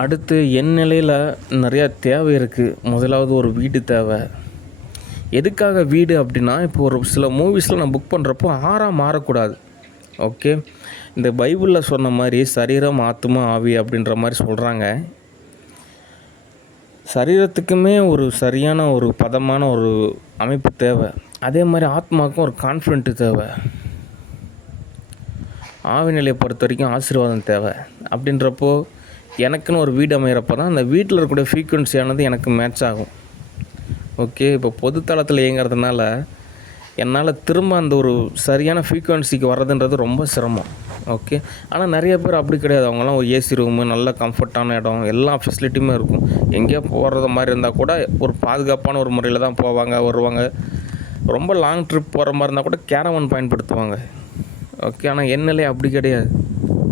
அடுத்து என் நிலையில் நிறையா தேவை இருக்குது. முதலாவது ஒரு வீடு தேவை. எதுக்காக வீடு அப்படின்னா, இப்போ ஒரு சில மூவிஸில் நான் புக் பண்ணுறப்போ மாறக்கூடாது. ஓகே. இந்த பைபிளில் சொன்ன மாதிரி சரீரம், ஆத்துமா, ஆவி அப்படின்ற மாதிரி சொல்கிறாங்க. சரீரத்துக்குமே ஒரு சரியான ஒரு பதமான ஒரு அமைப்பு தேவை. அதே மாதிரி ஆத்மாவுக்கும் ஒரு கான்ஃபிடென்ட்டு தேவை. ஆவி நிலையை பொறுத்த வரைக்கும் ஆசீர்வாதம் தேவை. அப்படின்றப்போ எனக்குன்னு ஒரு வீடு அமைகிறப்போ தான் அந்த வீட்டில் இருக்கக்கூடிய ஃப்ரீக்குவென்சியானது எனக்கு மேட்ச் ஆகும். ஓகே. இப்போ பொதுத்தளத்தில் இயங்கிறதுனால என்னால் திரும்ப அந்த ஒரு சரியான ஃப்ரீக்குவென்சிக்கு வர்றதுன்றது ரொம்ப சிரமம். ஓகே. ஆனால் நிறைய பேர் அப்படி கிடையாது. அவங்களாம் ஒரு ஏசி ரூமு, நல்ல கம்ஃபர்ட்டான இடம், எல்லா ஃபெசிலிட்டியுமே இருக்கும். எங்கேயோ போகிறது மாதிரி இருந்தால் கூட ஒரு பாதுகாப்பான ஒரு முறையில் தான் போவாங்க, வருவாங்க. ரொம்ப லாங் ட்ரிப் போகிற மாதிரி இருந்தால் கூட கேரவன் பயன்படுத்துவாங்க. ஓகே. ஆனால் என் நிலை அப்படி கிடையாது.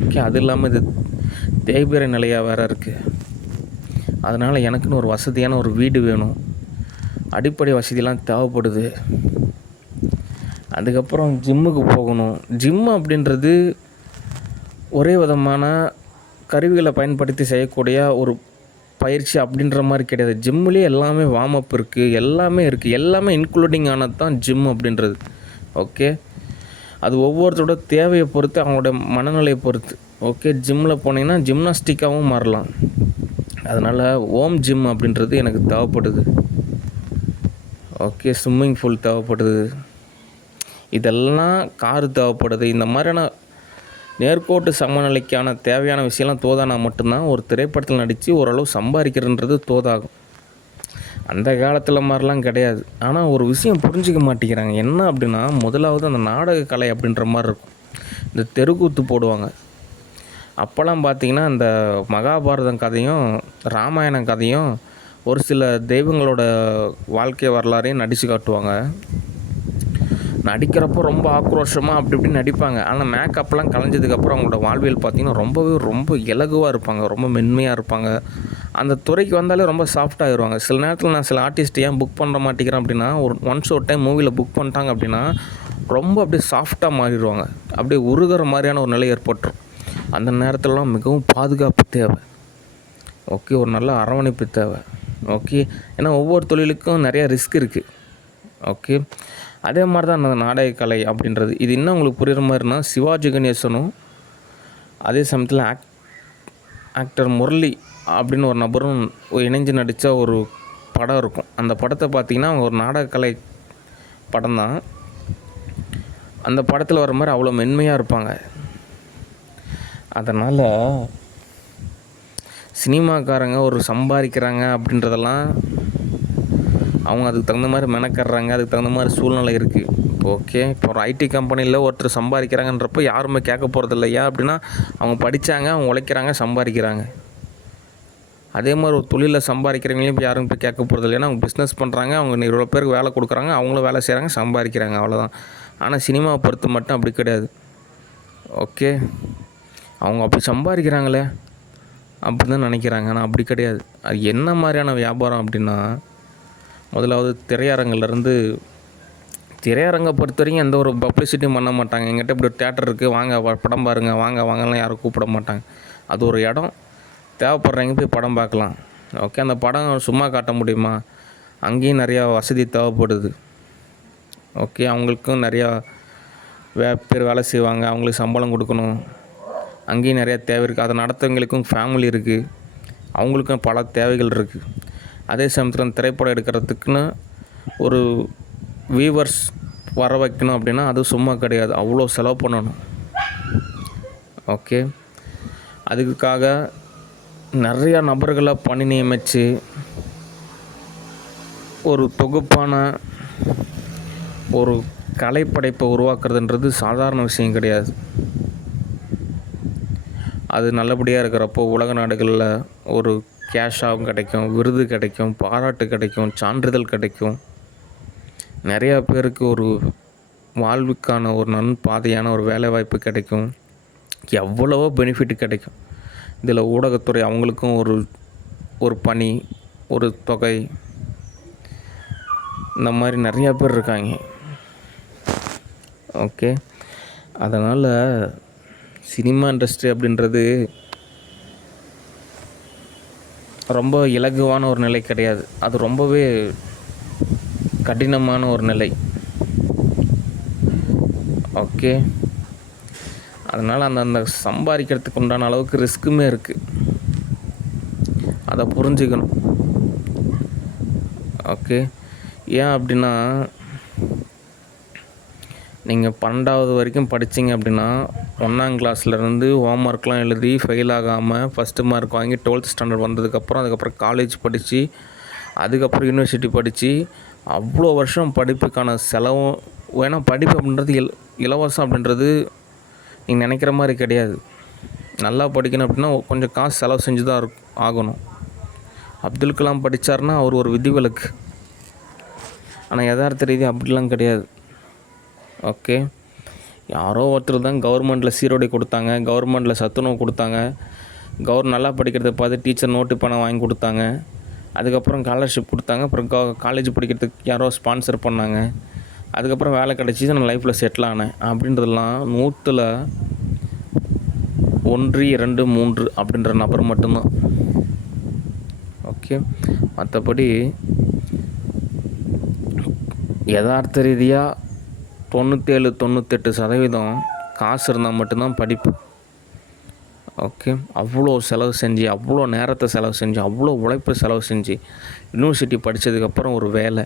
ஓகே. அது இல்லாமல் இது தேய்பிறை நிலையாக வேறு இருக்குது. அதனால் எனக்குன்னு ஒரு வசதியான ஒரு வீடு வேணும். அடிப்படை வசதியெலாம் தேவைப்படுது. அதுக்கப்புறம் ஜிம்முக்கு போகணும். ஜிம் அப்படின்றது ஒரே விதமான கருவிகளை பயன்படுத்தி செய்யக்கூடிய ஒரு பயிற்சி அப்படின்ற மாதிரி கிடையாது. ஜிம்முலேயே எல்லாமே வார்ம் அப் இருக்குது, எல்லாமே இருக்குது. எல்லாமே இன்க்ளூடிங் ஆனது தான் ஜிம் அப்படின்றது. ஓகே. அது ஒவ்வொருத்தரோட தேவையை பொறுத்து, அவங்களோட மனநிலையை பொறுத்து. ஓகே. ஜிம்மில் போனீங்கன்னா ஜிம்னாஸ்டிக்காகவும் மாறலாம். அதனால் ஹோம் ஜிம் அப்படின்றது எனக்கு தேவைப்படுது. ஓகே. ஸ்விம்மிங் பூல் தேவைப்படுது. இதெல்லாம் காரு தேவைப்படுது. இந்த மாதிரியான நேர்கோட்டு சமநிலைக்கான தேவையான விஷயம்லாம் தோதானா மட்டும்தான் ஒரு திரைப்படத்தில் நடித்து ஓரளவு சம்பாதிக்கிறன்றது தோதாகும். அந்த காலத்தில் மாதிரிலாம் கிடையாது. ஆனால் ஒரு விஷயம் புரிஞ்சிக்க மாட்டேங்கிறாங்க. என்ன அப்படின்னா, முதலாவது அந்த நாடக கலை அப்படின்ற மாதிரி இருக்கும். இந்த தெருக்கூத்து போடுவாங்க. அப்போல்லாம் பார்த்திங்கன்னா இந்த மகாபாரதம் கதையும் ராமாயணம் கதையும் ஒரு சில தெய்வங்களோட வாழ்க்கை வரலாறையும் நடித்து காட்டுவாங்க. நடிக்கிறப்போ ரொம்ப ஆக்ரோஷமாக அப்படி இப்படி நடிப்பாங்க. ஆனால் மேக்கப்லாம் கலைஞ்சதுக்கப்புறம் அவங்களோட வாழ்வியல் பார்த்திங்கன்னா ரொம்ப இலகுவாக இருப்பாங்க, ரொம்ப மென்மையாக இருப்பாங்க. அந்த துறைக்கு வந்தாலே ரொம்ப சாஃப்டாகிடுவாங்க. சில நேரத்தில் நான் சில ஆர்டிஸ்ட் ஏன் புக் பண்ண மாட்டேங்கிறேன் அப்படின்னா, ஒரு டைம் மூவியில் புக் பண்ணிட்டாங்க அப்படின்னா ரொம்ப அப்படியே சாஃப்டாக மாறிடுவாங்க. அப்படியே உருகிற மாதிரியான ஒரு நிலை ஏற்பட்டுரும். அந்த நேரத்திலலாம் மிகவும் பாதுகாப்பு தேவை. ஓகே. ஒரு நல்ல அரவணைப்பு தேவை. ஓகே. ஏன்னா ஒவ்வொரு தொழிலுக்கும் நிறையா ரிஸ்க் இருக்குது. ஓகே. அதே மாதிரி தான் அந்த நாடகக்கலை அப்படின்றது. இது இன்னும் உங்களுக்கு புரிகிற மாதிரினா, சிவாஜி கணேசனும் அதே சமயத்தில் ஆக்டர் முரளி அப்படின்னு ஒரு நபரும் இணைஞ்சு நடித்த ஒரு படம் இருக்கும். அந்த படத்தை பார்த்திங்கன்னா அவங்க ஒரு நாடகக்கலை படம் தான். அந்த படத்தில் வர மாதிரி அவ்வளோ மென்மையாக இருப்பாங்க. அதனால் சினிமாக்காரங்க ஒரு சம்பாதிக்கிறாங்க அப்படின்றதெல்லாம் அவங்க அதுக்கு தகுந்த மாதிரி மெனக்கடுறாங்க. அதுக்கு தகுந்த மாதிரி சூழ்நிலை இருக்குது. ஓகே. இப்போ ஒரு ஐடி கம்பெனியில் ஒருத்தர் சம்பாதிக்கிறாங்கன்றப்போ யாருமே கேட்க போகிறதில்ல. ஏன் அப்படின்னா, அவங்க படித்தாங்க, அவங்க உழைக்கிறாங்க, சம்பாதிக்கிறாங்க. அதே மாதிரி ஒரு தொழிலில் சம்பாதிக்கிறவங்களையும் இப்போ யாரும் இப்போ கேட்க போகிறதில்ல. ஏன்னா அவங்க பிஸ்னஸ் பண்ணுறாங்க, அவங்க இவ்வளோ பேருக்கு வேலை கொடுக்குறாங்க, அவங்களும் வேலை செய்கிறாங்க, சம்பாதிக்கிறாங்க, அவ்வளோதான். ஆனால் சினிமாவை பொறுத்து மட்டும் அப்படி கிடையாது. ஓகே. அவங்க அப்படி சம்பாதிக்கிறாங்களே அப்படி தான் நினைக்கிறாங்க. ஆனால் அப்படி கிடையாது. அது என்ன மாதிரியான வியாபாரம் அப்படின்னா, முதலாவது திரையரங்கை பொறுத்த வரைக்கும் எந்த ஒரு பப்ளிசிட்டியும் பண்ண மாட்டாங்க. எங்கிட்ட இப்படி ஒரு தேட்டர் இருக்குது, வாங்க படம் பாருங்கள், வாங்கலாம் யாரும் கூப்பிட மாட்டாங்க. அது ஒரு இடம், தேவைப்படுறவங்க போய் படம் பார்க்கலாம். ஓகே. அந்த படம் சும்மா காட்ட முடியுமா? அங்கேயும் நிறையா வசதி தேவைப்படுது. ஓகே. அவங்களுக்கும் நிறையா பேர் வேலை செய்வாங்க, அவங்களுக்கு சம்பளம் கொடுக்கணும். அங்கேயும் நிறையா தேவை இருக்குது. அதை நடத்துறவங்களுக்கும் ஃபேமிலி இருக்குது, அவங்களுக்கும் பல தேவைகள் இருக்குது. அதே சமயத்தில் திரைப்படம் எடுக்கிறதுக்குன்னு ஒரு வியூவர்ஸ் வர வைக்கணும் அப்படின்னா அது சும்மா கிடையாது, அவ்வளோ செலவு பண்ணணும். ஓகே. அதுக்காக நிறையா நபர்களை பணி நியமித்து ஒரு தொகுப்பான ஒரு கலைப்படைப்பை உருவாக்குறதுன்றது சாதாரண விஷயம் கிடையாது. அது நல்லபடியாக இருக்கிறப்போ உலக நாடுகளில் ஒரு கேஷாகவும் கிடைக்கும், விருது கிடைக்கும், பாராட்டு கிடைக்கும், சான்றிதழ் கிடைக்கும். நிறையா பேருக்கு ஒரு வாழ்வுக்கான ஒரு நன்பாதையான ஒரு வேலைவாய்ப்பு கிடைக்கும். எவ்வளவோ பெனிஃபிட் கிடைக்கும். இதில் ஊடகத்துறை அவங்களுக்கும் ஒரு பணி, ஒரு தொகை, இந்த மாதிரி நிறையா பேர் இருக்காங்க. ஓகே. அதனால் சினிமா இண்டஸ்ட்ரி அப்படின்றது ரொம்ப இலகுவான ஒரு நிலை கிடையாது. அது ரொம்பவே கடினமான ஒரு நிலை. ஓகே. அதனால் அந்த சம்பாதிக்கிறதுக்கு உண்டான அளவுக்கு ரிஸ்க்குமே இருக்குது. அதை புரிஞ்சுக்கணும். ஓகே. ஏன் அப்படின்னா, நீங்கள் 12வது வரைக்கும் படித்தீங்க அப்படின்னா 1ஆம் கிளாஸ்லேருந்து ஹோம் ஒர்க்லாம் எழுதி ஃபெயில் ஆகாமல் ஃபஸ்ட்டு மார்க் வாங்கி 12th ஸ்டாண்டர்ட் வந்ததுக்கப்புறம் அதுக்கப்புறம் காலேஜ் படித்து அதுக்கப்புறம் யூனிவர்சிட்டி படித்து அவ்வளோ வருஷம் படிப்புக்கான செலவும் ஏன்னா படிப்பு அப்படின்றது இலவசம் அப்படின்றது நீங்கள் நினைக்கிற மாதிரி கிடையாது. நல்லா படிக்கணும் அப்படின்னா கொஞ்சம் காசு செலவு செஞ்சு தான் ஆகணும். அப்துல் கலாம் படித்தார்னா அவர் ஒரு விதிவிலக்கு. ஆனால் யதார்த்த ரீதி அப்படிலாம் கிடையாது. ஓகே. யாரோ ஒருத்தர் தான் கவர்மெண்ட்டில் சீருடை கொடுத்தாங்க, கவர்மெண்ட்டில் சத்துணவு கொடுத்தாங்க, நல்லா படிக்கிறத பார்த்து டீச்சர் நோட்டு பணம் வாங்கி கொடுத்தாங்க, அதுக்கப்புறம் ஸ்காலர்ஷிப் கொடுத்தாங்க, அப்புறம் காலேஜ் படிக்கிறதுக்கு யாரோ ஸ்பான்சர் பண்ணாங்க, அதுக்கப்புறம் வேலை கிடச்சி நான் லைஃப்பில் செட்டில் ஆனேன் அப்படின்றதெல்லாம் 100ல் 1, 2, 3 அப்படின்ற நபர் மட்டும்தான். ஓகே. மற்றபடி யதார்த்த ரீதியாக 97-98% காசு இருந்தால் மட்டும்தான் படிப்பு. ஓகே. அவ்வளோ செலவு செஞ்சு, அவ்வளோ நேரத்தை செலவு செஞ்சு, அவ்வளோ உழைப்பு செலவு செஞ்சு யூனிவர்சிட்டி படித்ததுக்கப்புறம் ஒரு வேலை,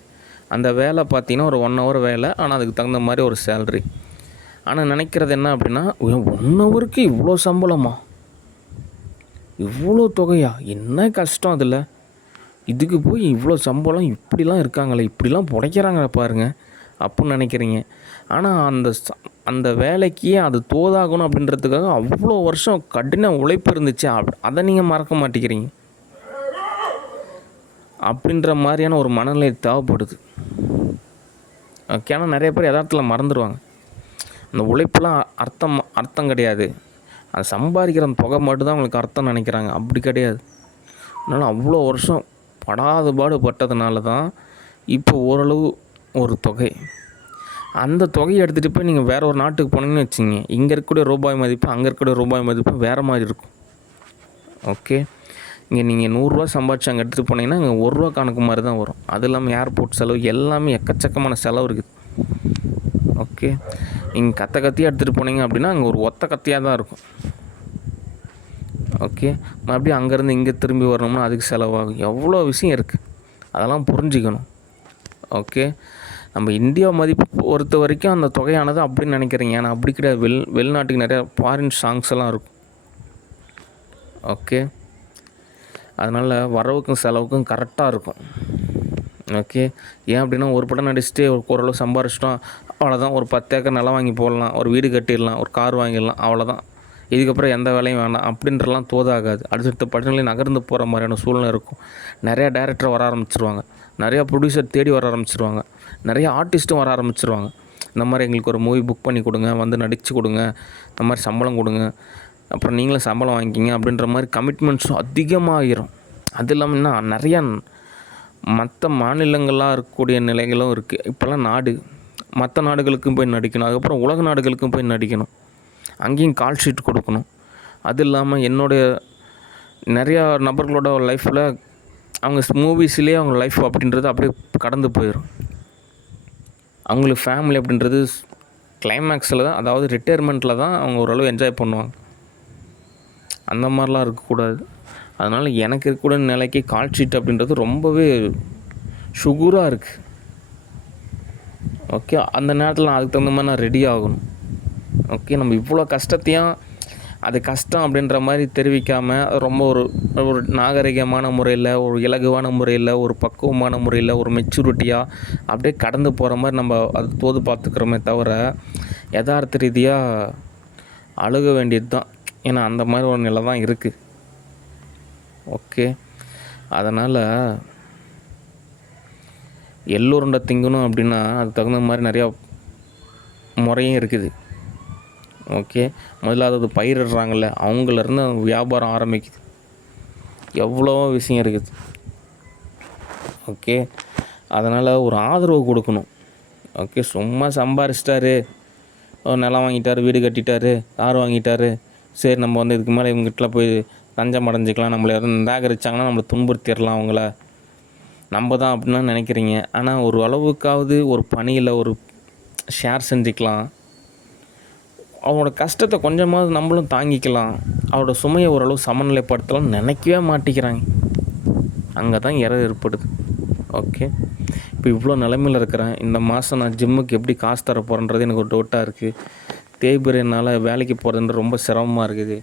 அந்த வேலை பார்த்திங்கன்னா ஒரு 1 ஹவர் வேலை, ஆனால் அதுக்கு தகுந்த மாதிரி ஒரு சேல்ரி. ஆனால் நினைக்கிறது என்ன அப்படின்னா, 1 ஹவருக்கு இவ்வளோ சம்பளமா, இவ்வளோ தொகையா, என்ன கஷ்டம் அதில், இதுக்கு போய் இவ்வளோ சம்பளம், இப்படிலாம் இருக்காங்களே, இப்படிலாம் பிழைக்கிறாங்களே பாருங்கள் அப்புடின்னு நினைக்கிறீங்க. ஆனால் அந்த வேலைக்கு அது தோதாகணும் அப்படின்றதுக்காக அவ்வளோ வருஷம் கடின உழைப்பு இருந்துச்சு. அதை நீங்கள் மறக்க மாட்டேங்கிறீங்க. அப்படின்ற மாதிரியான ஒரு மனநிலை தேவைப்படுது. ஓகே. ஆனால் நிறைய பேர் யதார்த்தத்தில் மறந்துடுவாங்க. அந்த உழைப்புலாம் அர்த்தம் கிடையாது. அது சம்பாதிக்கிற அந்த தொகை மட்டும்தான் அவங்களுக்கு அர்த்தம் நினைக்கிறாங்க. அப்படி கிடையாது. அதனால் அவ்வளோ வருஷம் படாத பாடுபட்டதுனால தான் இப்போ ஓரளவு ஒரு தொகை. அந்த தொகையை எடுத்துகிட்டு போய் நீங்கள் வேறு ஒரு நாட்டுக்கு போனீங்கன்னு வச்சுங்க, இங்கே இருக்கக்கூடிய ரூபாய் மதிப்பு அங்கே இருக்கக்கூடிய ரூபாய் மதிப்பு வேறு மாதிரி இருக்கும். ஓகே. இங்கே நீங்கள் 100 சம்பாதிச்சு அங்கே எடுத்துகிட்டு போனீங்கன்னா அங்கே ₹1 கணக்கு மாதிரி தான் வரும். அது இல்லாமல் ஏர்போர்ட் செலவு எல்லாமே எக்கச்சக்கமான செலவு இருக்குது. ஓகே. நீங்கள் கத்தியாக எடுத்துகிட்டு போனீங்க அப்படின்னா அங்கே ஒரு ஒத்த கத்தியாக தான் இருக்கும். ஓகே. மறுபடியும் அங்கேருந்து இங்கே திரும்பி வரணும்னா அதுக்கு செலவாகும். எவ்வளோ விஷயம் இருக்குது, அதெல்லாம் புரிஞ்சுக்கணும். ஓகே. நம்ம இந்தியா மதிப்பு பொறுத்த வரைக்கும் அந்த தொகையானது அப்படின்னு நினைக்கிறீங்க. ஆனால் அப்படி கிடையாது. வெளிநாட்டுக்கு நிறையா ஃபாரின் சாங்ஸ் எல்லாம் இருக்கும். ஓகே. அதனால் வரவுக்கும் செலவுக்கும் கரெக்டாக இருக்கும். ஓகே. ஏன் அப்படின்னா ஒரு படம் நடிச்சுட்டு ஓரளவு சம்பாரிச்சிட்டோம், அவ்வளோதான். ஒரு 10 ஏக்கர் நிலம் வாங்கி போடலாம், ஒரு வீடு கட்டிடலாம், ஒரு கார் வாங்கிடலாம், அவ்வளோதான். இதுக்கப்புறம் எந்த வேலையும் வேண்டாம் அப்படின்றலாம் தோதாகாது. அடுத்தடுத்த படிநிலை நகர்ந்து போகிற மாதிரியான சூழ்நிலை இருக்கும். நிறையா டைரக்டர் வர ஆரம்பிச்சிருவாங்க, நிறையா ப்ரொடியூசர் தேடி வர ஆரம்பிச்சிருவாங்க, நிறையா ஆர்டிஸ்ட்டும் வர ஆரம்பிச்சிருவாங்க. இந்த மாதிரி எங்களுக்கு ஒரு மூவி புக் பண்ணி கொடுங்க, வந்து நடித்து கொடுங்க, இந்த மாதிரி சம்பளம் கொடுங்க, அப்புறம் நீங்களும் சம்பளம் வாங்கிக்கிங்க அப்படின்ற மாதிரி கமிட்மெண்ட்ஸும் அதிகமாகிடும். அது இல்லாமல் இன்னும் நிறையா மற்ற மாநிலங்களாக இருக்கக்கூடிய நிலைகளும் இருக்குது. இப்போல்லாம் மற்ற நாடுகளுக்கும் போய் நடிக்கணும், அதுக்கப்புறம் உலக நாடுகளுக்கும் போய் நடிக்கணும், அங்கேயும் கால் ஷீட் கொடுக்கணும். அது இல்லாமல் என்னுடைய நிறையா நபர்களோட லைஃப்பில் அவங்க மூவிஸ்லேயே அவங்க லைஃப் அப்படின்றது அப்படியே கடந்து போயிடும். அவங்களுக்கு ஃபேமிலி அப்படின்றது கிளைமேக்ஸில் தான், அதாவது ரிட்டையர்மெண்ட்டில் தான் அவங்க ஓரளவு என்ஜாய் பண்ணுவாங்க. அந்த மாதிரிலாம் இருக்கக்கூடாது. அதனால் எனக்கு இருக்கக்கூடிய நிலைக்கு கால் ஷீட் அப்படின்றது ரொம்பவே சுகூராக இருக்குது. ஓகே. அந்த நேரத்தில் அதுக்கு தகுந்த மாதிரி நான் ரெடி ஆகணும். ஓகே. நம்ம இவ்வளோ கஷ்டத்தையும் அது கஷ்டம் அப்படின்ற மாதிரி தெரிவிக்காமல் ரொம்ப ஒரு நாகரிகமான முறையில், ஒரு இலகுவான முறையில், ஒரு பக்குவமான முறையில், ஒரு மெச்சூரிட்டியாக அப்படியே கடந்து போகிற மாதிரி நம்ம அது தோது பார்த்துக்கிறோமே தவிர யதார்த்த ரீதியாக அழுக வேண்டியது தான். ஏன்னா அந்த மாதிரி ஒரு நிலை தான் இருக்குது. ஓகே. அதனால் எள்ளுருண்டை திங்கணும் அப்படின்னா அதுக்கு தகுந்த மாதிரி நிறையா முறையும் இருக்குது. ஓகே. முதலாவது பயிரிடுறாங்கள்ல, அவங்களேருந்து வியாபாரம் ஆரம்பிக்குது. எவ்வளோ விஷயம் இருக்குது. ஓகே. அதனால் ஒரு ஆதரவு கொடுக்கணும். ஓகே. சும்மா சம்பாரிச்சிட்டாரு, நிலம் வாங்கிட்டார், வீடு கட்டிட்டார், கார் வாங்கிட்டார், சரி நம்ம வந்து இதுக்கு மேலே இவங்ககிட்ட போய் தஞ்சம் அடைஞ்சிக்கலாம், நம்மளை எதுவும் நிராகரித்தாங்கன்னா நம்மளை துன்புறுத்திடலாம் அவங்கள, நம்ம தான் அப்படின்னா நினைக்கிறீங்க. ஆனால் ஒரு அளவுக்காவது ஒரு பணியில் ஒரு ஷேர் செஞ்சுக்கலாம், அவனோட கஷ்டத்தை கொஞ்சமாவது நம்மளும் தாங்கிக்கலாம், அவரோட சுமையை ஓரளவு சமநிலைப்படுத்தலாம்னு நினைக்கவே மாட்டேங்கிறாங்க. அங்கே தான் எரர் ஏற்படுது. ஓகே, இப்போ இவ்வளோ நிலைமையில் இருக்கிறேன். இந்த மாதம் நான் ஜிம்முக்கு எப்படி காசு தர போகிறேன்றது எனக்கு ஒரு டவுட்டாக இருக்குது. தேய்பிறையினால் வேலைக்கு போகிறதுன்ற ரொம்ப சிரமமாக இருக்குது.